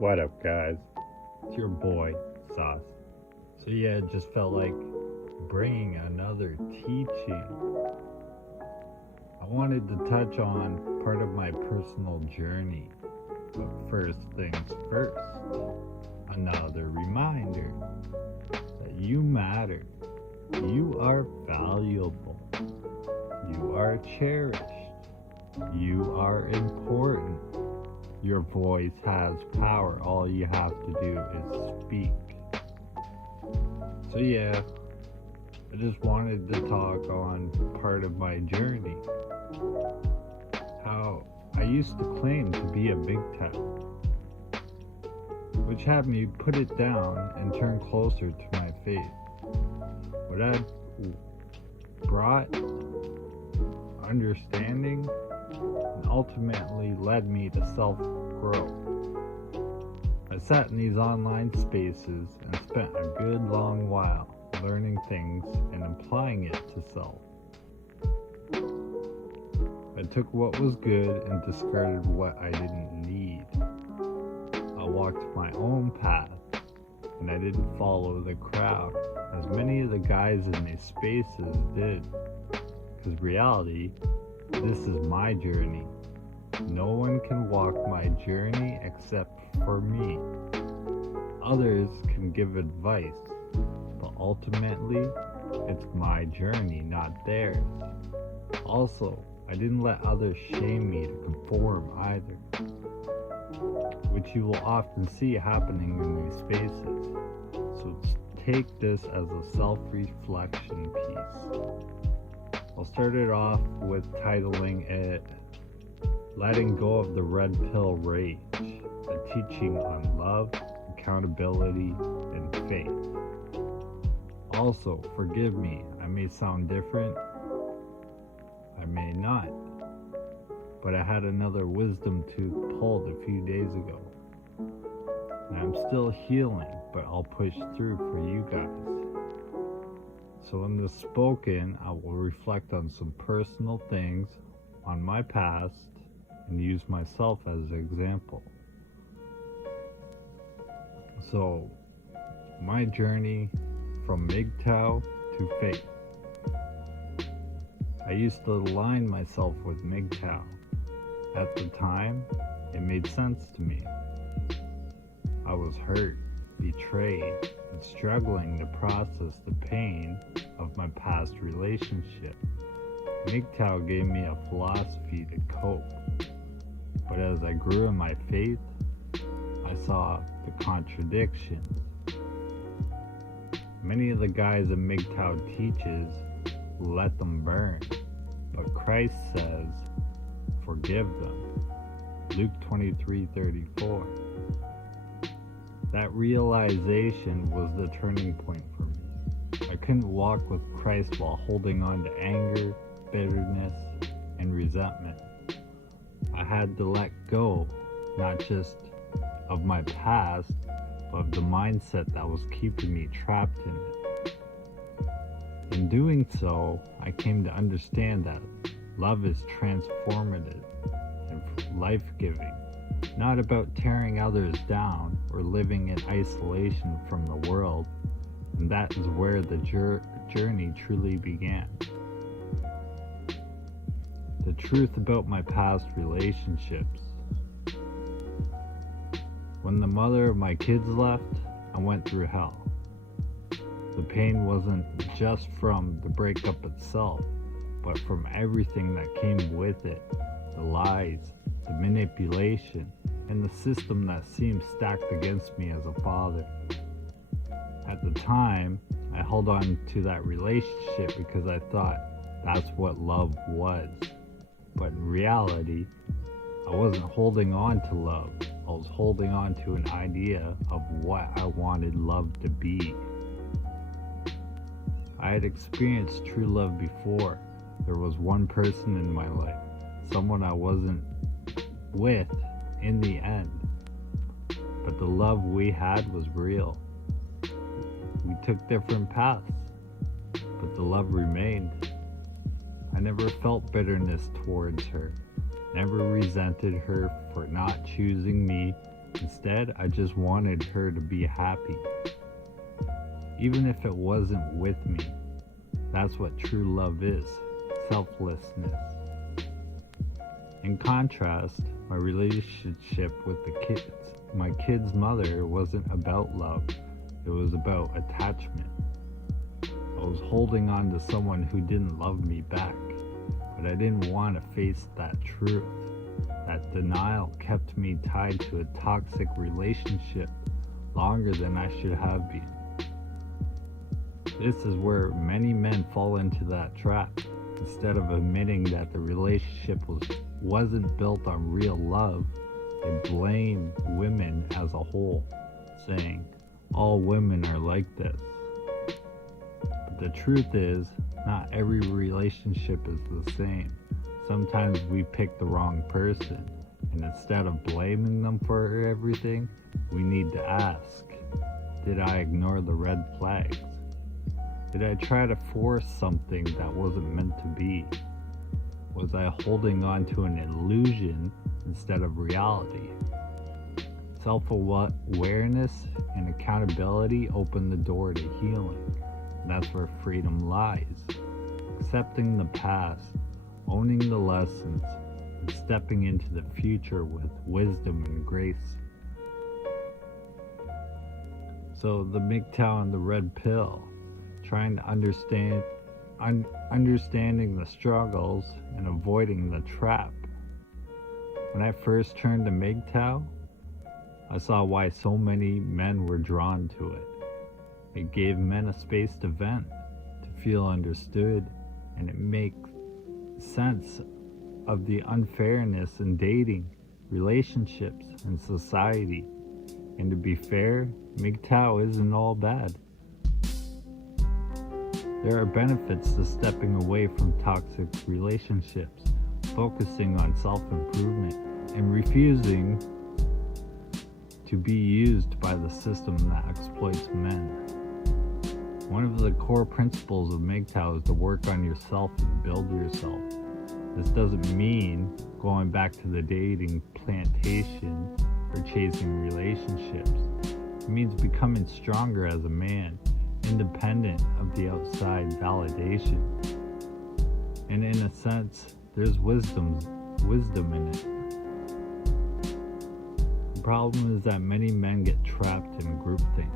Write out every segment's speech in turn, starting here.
What up, guys? It's your boy, Sauce. So, yeah, it just felt like bringing another teaching. I wanted to touch on part of my personal journey. But first things first, another reminder that you matter. You are valuable. You are cherished. You are important. Your voice has power. All you have to do is speak. So, yeah, I just wanted to talk on part of my journey. How I used to claim to be a MGTOW, which had me put it down and turn closer to my faith. What had brought understanding and ultimately led me to self-growth. I sat in these online spaces and spent a good long while learning things and applying it to self. I took what was good and discarded what I didn't need. I walked my own path and I didn't follow the crowd, as many of the guys in these spaces did. Because reality, this is my journey. No one can walk my journey except for me. Others can give advice, but ultimately, it's my journey, not theirs. Also, I didn't let others shame me to conform either, which you will often see happening in these spaces. So take this as a self-reflection piece. I'll start it off with titling it Letting Go of the Red Pill Rage, a teaching on love, accountability, and faith. Also, forgive me, I may sound different, I may not, but I had another wisdom tooth pulled a few days ago. And I'm still healing, but I'll push through for you guys. So in the spoken, I will reflect on some personal things on my past and use myself as an example. So, my journey from MGTOW to faith. I used to align myself with MGTOW. At the time, it made sense to me. I was hurt, betrayed, and struggling to process the pain of my past relationship. MGTOW gave me a philosophy to cope. But as I grew in my faith, I saw the contradictions. Many of the guys that MGTOW teaches let them burn, but Christ says, forgive them. Luke 23:34. That realization was the turning point for me. I couldn't walk with Christ while holding on to anger, bitterness, and resentment. I had to let go, not just of my past, but of the mindset that was keeping me trapped in it. In doing so, I came to understand that love is transformative and life-giving, not about tearing others down or living in isolation from the world, and that is where the journey truly began. The truth about my past relationships. When the mother of my kids left, I went through hell. The pain wasn't just from the breakup itself, but from everything that came with it. The lies, the manipulation, and the system that seemed stacked against me as a father. At the time, I held on to that relationship because I thought that's what love was. But in reality, I wasn't holding on to love. I was holding on to an idea of what I wanted love to be. I had experienced true love before. There was one person in my life, someone I wasn't with in the end. But the love we had was real. We took different paths, but the love remained. I never felt bitterness towards her, never resented her for not choosing me Instead, I just wanted her to be happy, even if it wasn't with me. That's what true love is, selflessness. In contrast, my relationship with my kid's mother wasn't about love. It was about attachment. I was holding on to someone who didn't love me back, but I didn't want to face that truth. That denial kept me tied to a toxic relationship longer than I should have been. This is where many men fall into that trap. Instead of admitting that the relationship wasn't built on real love, they blame women as a whole, saying, all women are like this. But the truth is, not every relationship is the same. Sometimes we pick the wrong person, and instead of blaming them for everything, we need to ask, did I ignore the red flags? Did I try to force something that wasn't meant to be? Was I holding on to an illusion instead of reality? Self-awareness and accountability open the door to healing. That's where freedom lies. Accepting the past, owning the lessons, and stepping into the future with wisdom and grace. So the MGTOW and the red pill, trying to understanding the struggles and avoiding the trap. When I first turned to MGTOW, I saw why so many men were drawn to it. It gave men a space to vent, to feel understood, and it makes sense of the unfairness in dating, relationships, and society. And to be fair, MGTOW isn't all bad. There are benefits to stepping away from toxic relationships, focusing on self-improvement, and refusing to be used by the system that exploits men. One of the core principles of MGTOW is to work on yourself and build yourself. This doesn't mean going back to the dating plantation or chasing relationships. It means becoming stronger as a man, independent of the outside validation. And in a sense, there's wisdom in it. The problem is that many men get trapped in groupthink.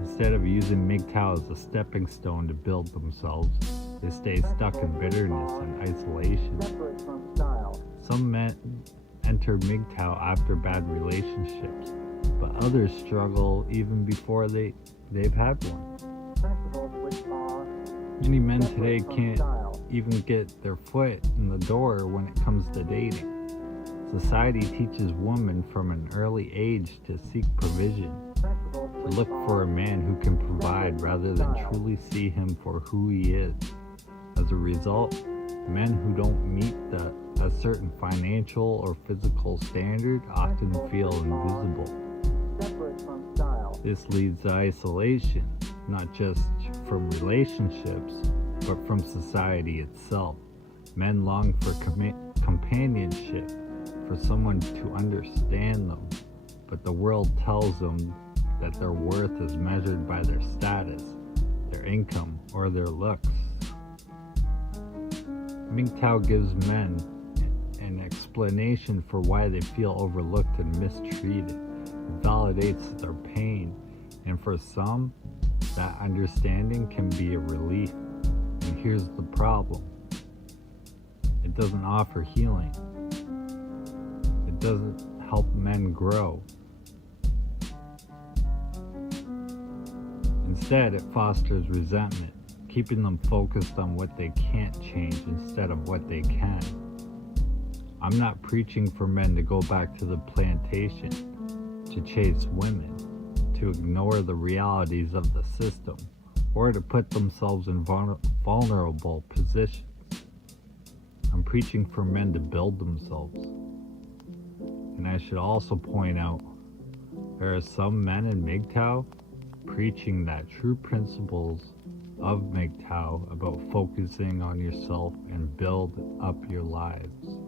Instead of using MGTOW as a stepping stone to build themselves, they stay stuck in bitterness and isolation. Some men enter MGTOW after bad relationships, but others struggle even before they've had one. Many men today can't even get their foot in the door when it comes to dating. Society teaches women from an early age to seek provision, to look for a man who can provide rather than truly see him for who he is. As a result, men who don't meet a certain financial or physical standard often feel invisible. This leads to isolation, not just from relationships, but from society itself. Men long for companionship, for someone to understand them, but the world tells them that their worth is measured by their status, their income, or their looks. MGTOW gives men an explanation for why they feel overlooked and mistreated. It validates their pain, and for some, that understanding can be a relief. And here's the problem. It doesn't offer healing. It doesn't help men grow. Instead, it fosters resentment, keeping them focused on what they can't change instead of what they can. I'm not preaching for men to go back to the plantation, to chase women, to ignore the realities of the system, or to put themselves in vulnerable positions. I'm preaching for men to build themselves. And I should also point out, there are some men in MGTOW preaching that true principles of MGTOW about focusing on yourself and build up your lives.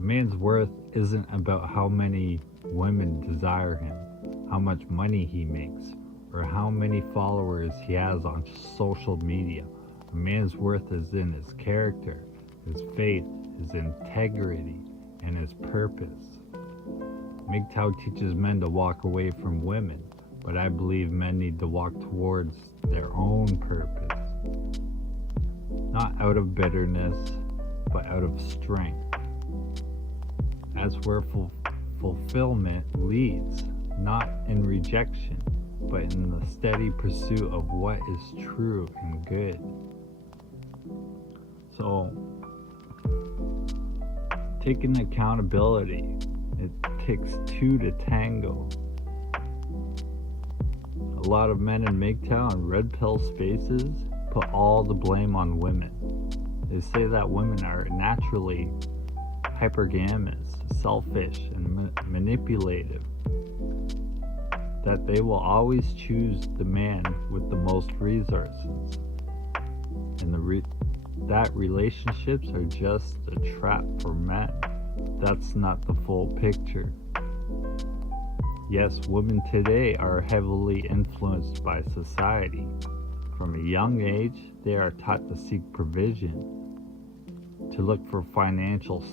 A man's worth isn't about how many women desire him, how much money he makes, or how many followers he has on social media. A man's worth is in his character, his faith, his integrity, and his purpose. MGTOW teaches men to walk away from women, but I believe men need to walk towards their own purpose. Not out of bitterness, but out of strength. That's where fulfillment leads, not in rejection, but in the steady pursuit of what is true and good. So, taking accountability, it takes two to tango. A lot of men in MGTOW and red pill spaces put all the blame on women. They say that women are naturally hypergamous, selfish, and manipulative. That they will always choose the man with the most resources. And that relationships are just a trap for men. That's not the full picture. Yes, women today are heavily influenced by society. From a young age, they are taught to seek provision, to look for financial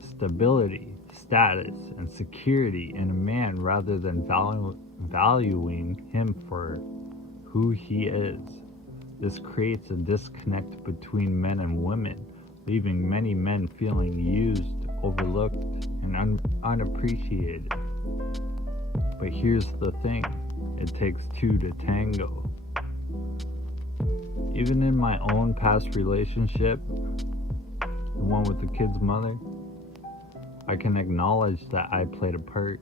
stability, status, and security in a man rather than valuing him for who he is. This creates a disconnect between men and women, leaving many men feeling used, overlooked, and unappreciated. But here's the thing, it takes two to tango. Even in my own past relationship, the one with the kid's mother, I can acknowledge that I played a part.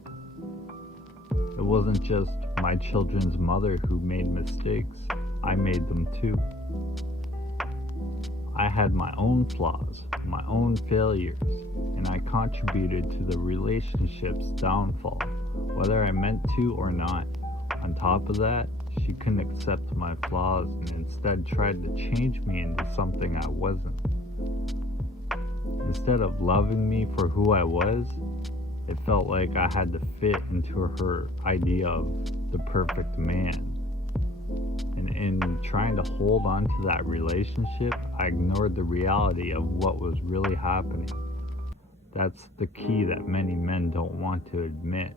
It wasn't just my children's mother who made mistakes, I made them too. I had my own flaws, my own failures, and I contributed to the relationship's downfall, whether I meant to or not. On top of that, she couldn't accept my flaws and instead tried to change me into something I wasn't. Instead of loving me for who I was, it felt like I had to fit into her idea of the perfect man. And in trying to hold on to that relationship, I ignored the reality of what was really happening. That's the key that many men don't want to admit.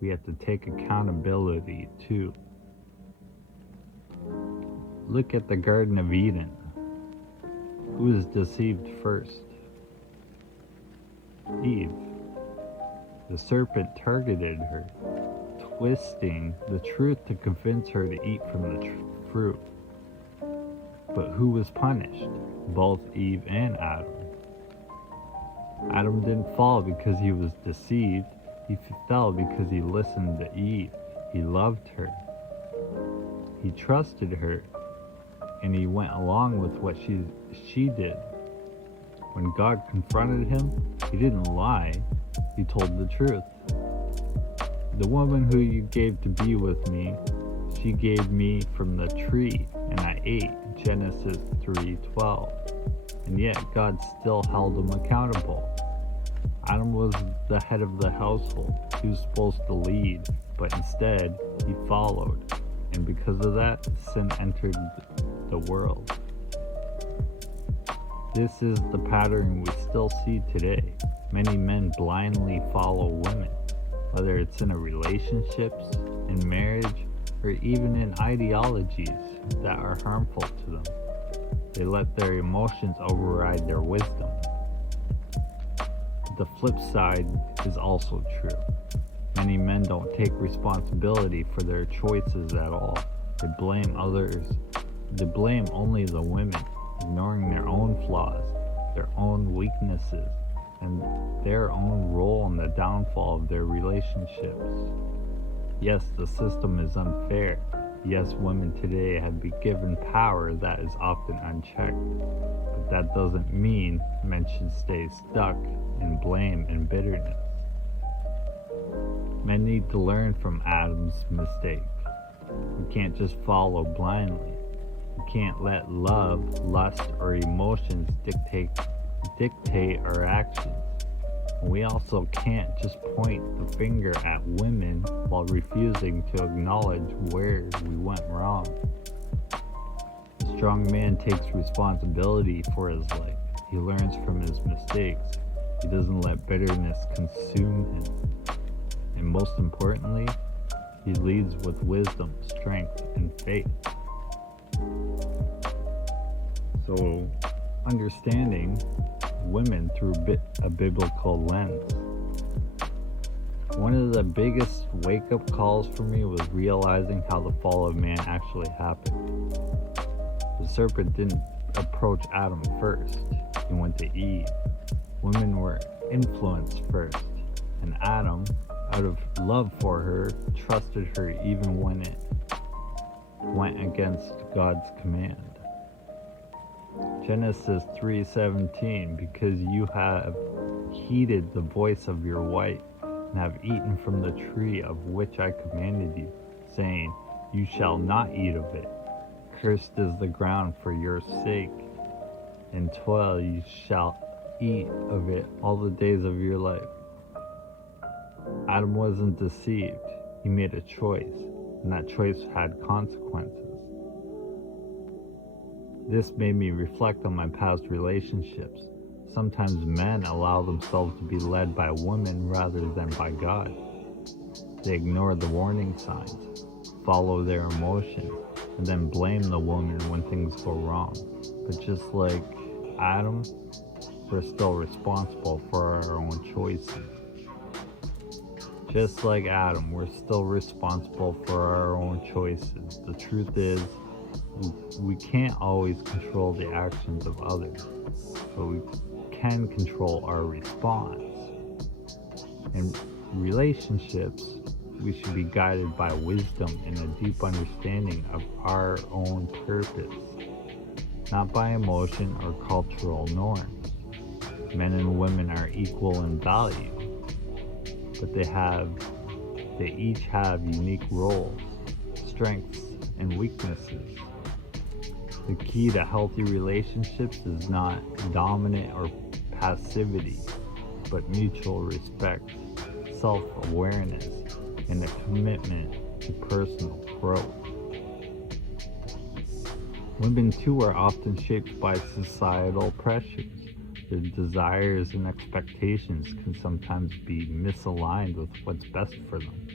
We have to take accountability too. Look at the Garden of Eden. Who was deceived first? Eve. The serpent targeted her, twisting the truth to convince her to eat from the fruit. But who was punished? Both Eve and Adam. Adam didn't fall because he was deceived. He fell because he listened to Eve. He loved her. He trusted her. And he went along with what she did. When God confronted him, he didn't lie. He told the truth. The woman who you gave to be with me, she gave me from the tree, and I ate. Genesis 3:12. And yet God still held him accountable. Adam was the head of the household. He was supposed to lead, but instead he followed. And because of that, sin entered the world. This is the pattern we still see today. Many men blindly follow women, whether it's in a relationships, in marriage, or even in ideologies that are harmful to them. They let their emotions override their wisdom. The flip side is also true. Many men don't take responsibility for their choices at all. They blame others. They blame only the women, ignoring their own flaws, their own weaknesses, and their own role in the downfall of their relationships. Yes, the system is unfair. Yes, women today have been given power that is often unchecked. But that doesn't mean men should stay stuck in blame and bitterness. Men need to learn from Adam's mistake. We can't just follow blindly. We can't let love, lust, or emotions dictate our actions. We also can't just point the finger at women while refusing to acknowledge where we went wrong. A strong man takes responsibility for his life. He learns from his mistakes. He doesn't let bitterness consume him. And most importantly, he leads with wisdom, strength, and faith. So, understanding women through a biblical lens. One of the biggest wake-up calls for me was realizing how the fall of man actually happened. The serpent didn't approach Adam first. He went to Eve. Women were influenced first, and Adam, out of love for her, trusted her even when it went against God's command. Genesis 3:17, because you have heeded the voice of your wife, and have eaten from the tree of which I commanded you, saying, you shall not eat of it. Cursed is the ground for your sake. In toil you shall eat of it all the days of your life. Adam wasn't deceived. He made a choice, and that choice had consequences. This made me reflect on my past relationships. Sometimes men allow themselves to be led by women rather than by God. They ignore the warning signs, follow their emotion, and then blame the woman when things go wrong. But just like Adam, we're still responsible for our own choices. Just like Adam, we're still responsible for our own choices. The truth is, we can't always control the actions of others, but we can control our response. In relationships, we should be guided by wisdom and a deep understanding of our own purpose, not by emotion or cultural norms. Men and women are equal in value, but they each have unique roles, strengths, and weaknesses. The key to healthy relationships is not dominant or passivity, but mutual respect, self-awareness, and a commitment to personal growth. Women too are often shaped by societal pressures. Their desires and expectations can sometimes be misaligned with what's best for them,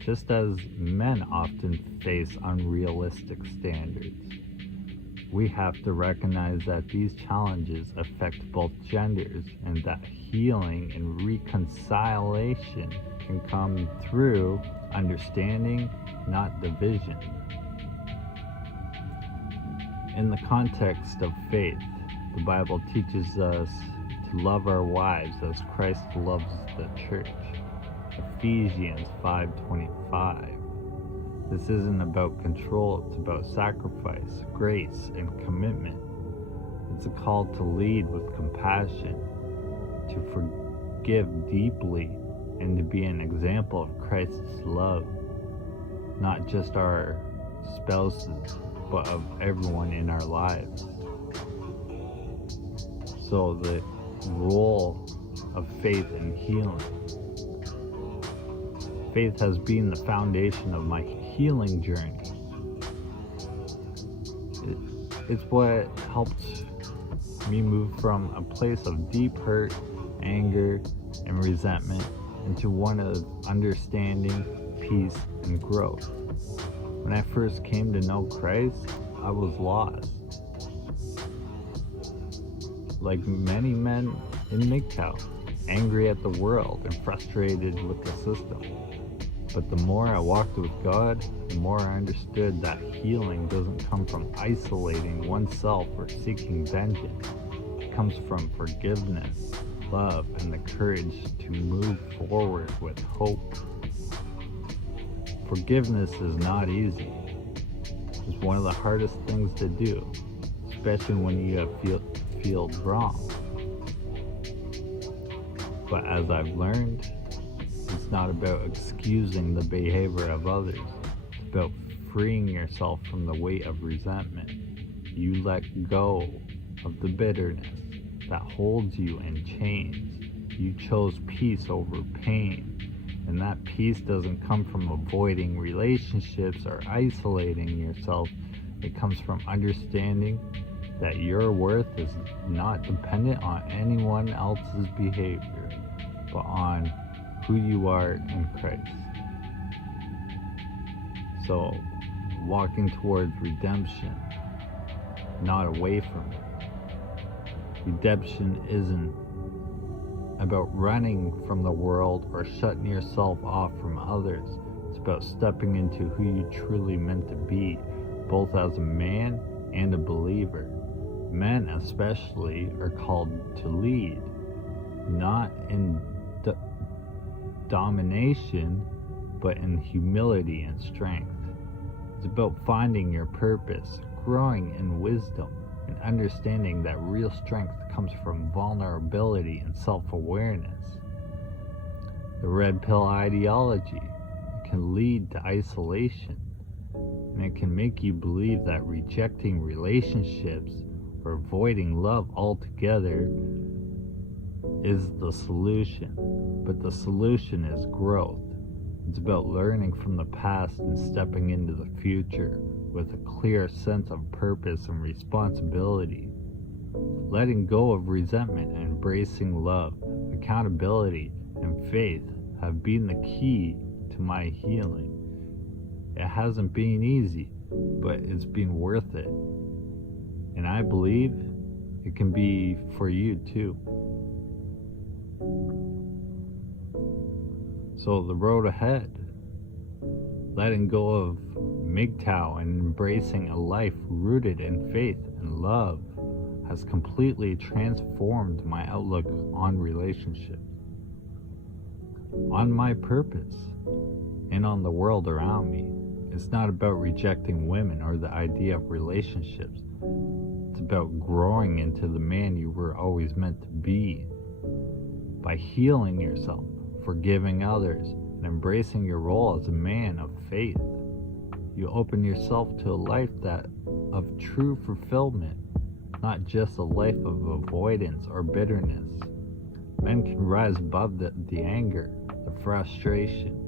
just as men often face unrealistic standards. We have to recognize that these challenges affect both genders and that healing and reconciliation can come through understanding, not division. In the context of faith, the Bible teaches us to love our wives as Christ loves the church. Ephesians 5:25. This isn't about control, it's about sacrifice, grace, and commitment. It's a call to lead with compassion, to forgive deeply, and to be an example of Christ's love, not just our spouses, but of everyone in our lives. So the role of faith in healing. Faith has been the foundation of my healing journey. It's what helped me move from a place of deep hurt, anger, and resentment into one of understanding, peace, and growth. When I first came to know Christ, I was lost. Like many men in MGTOW, angry at the world and frustrated with the system. But the more I walked with God, the more I understood that healing doesn't come from isolating oneself or seeking vengeance. It comes from forgiveness, love, and the courage to move forward with hope. Forgiveness is not easy. It's one of the hardest things to do, especially when you have feel wrong. But as I've learned, it's not about excusing the behavior of others. It's about freeing yourself from the weight of resentment. You let go of the bitterness that holds you in chains You chose peace over pain. And that peace doesn't come from avoiding relationships or isolating yourself. It comes from understanding that your worth is not dependent on anyone else's behavior, but on who you are in Christ. So, walking towards redemption, not away from it. Redemption isn't about running from the world or shutting yourself off from others. It's about stepping into who you truly meant to be, both as a man and a believer. Men especially are called to lead, not in domination, but in humility and strength. It's about finding your purpose, growing in wisdom, and understanding that real strength comes from vulnerability and self-awareness. The red pill ideology can lead to isolation, and it can make you believe that rejecting relationships or avoiding love altogether is the solution. But the solution is growth. It's about learning from the past and stepping into the future with a clear sense of purpose and responsibility. Letting go of resentment and embracing love, accountability, and faith have been the key to my healing. It hasn't been easy, but it's been worth it. And I believe it can be for you too. So the road ahead, letting go of MGTOW and embracing a life rooted in faith and love, has completely transformed my outlook on relationships, on my purpose, and on the world around me. It's not about rejecting women or the idea of relationships. It's about growing into the man you were always meant to be. By healing yourself, forgiving others, and embracing your role as a man of faith, you open yourself to a life of true fulfillment, not just a life of avoidance or bitterness. Men can rise above the anger, the frustration,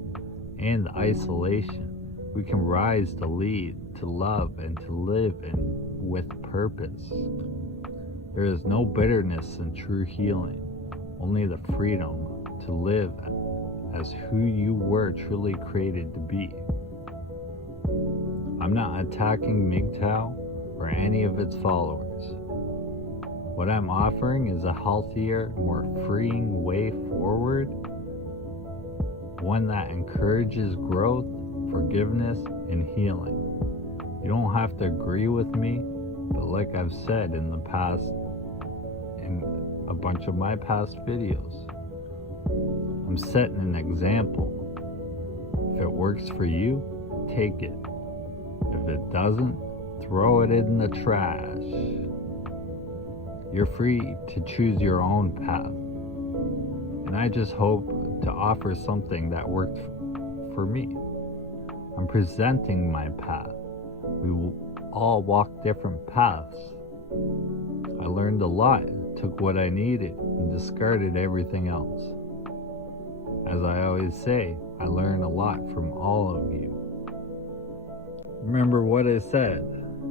and the isolation. We can rise to lead, to love, and to live with purpose. There is no bitterness in true healing, only the freedom to live as who you were truly created to be. I'm not attacking MGTOW or any of its followers. What I'm offering is a healthier, more freeing way forward, one that encourages growth, forgiveness, and healing. You don't have to agree with me, but like I've said in the past, in a bunch of my past videos, I'm setting an example. If it works for you, take it. If it doesn't, throw it in the trash. You're free to choose your own path. And I just hope to offer something that worked for me. I'm presenting my path. We will all walk different paths. I learned a lot, took what I needed, and discarded everything else. As I always say, I learn a lot from all of you. Remember what I said.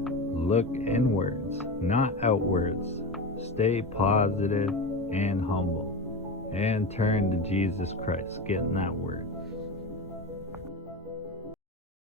Look inwards, not outwards. Stay positive and humble. And turn to Jesus Christ. Get in that word.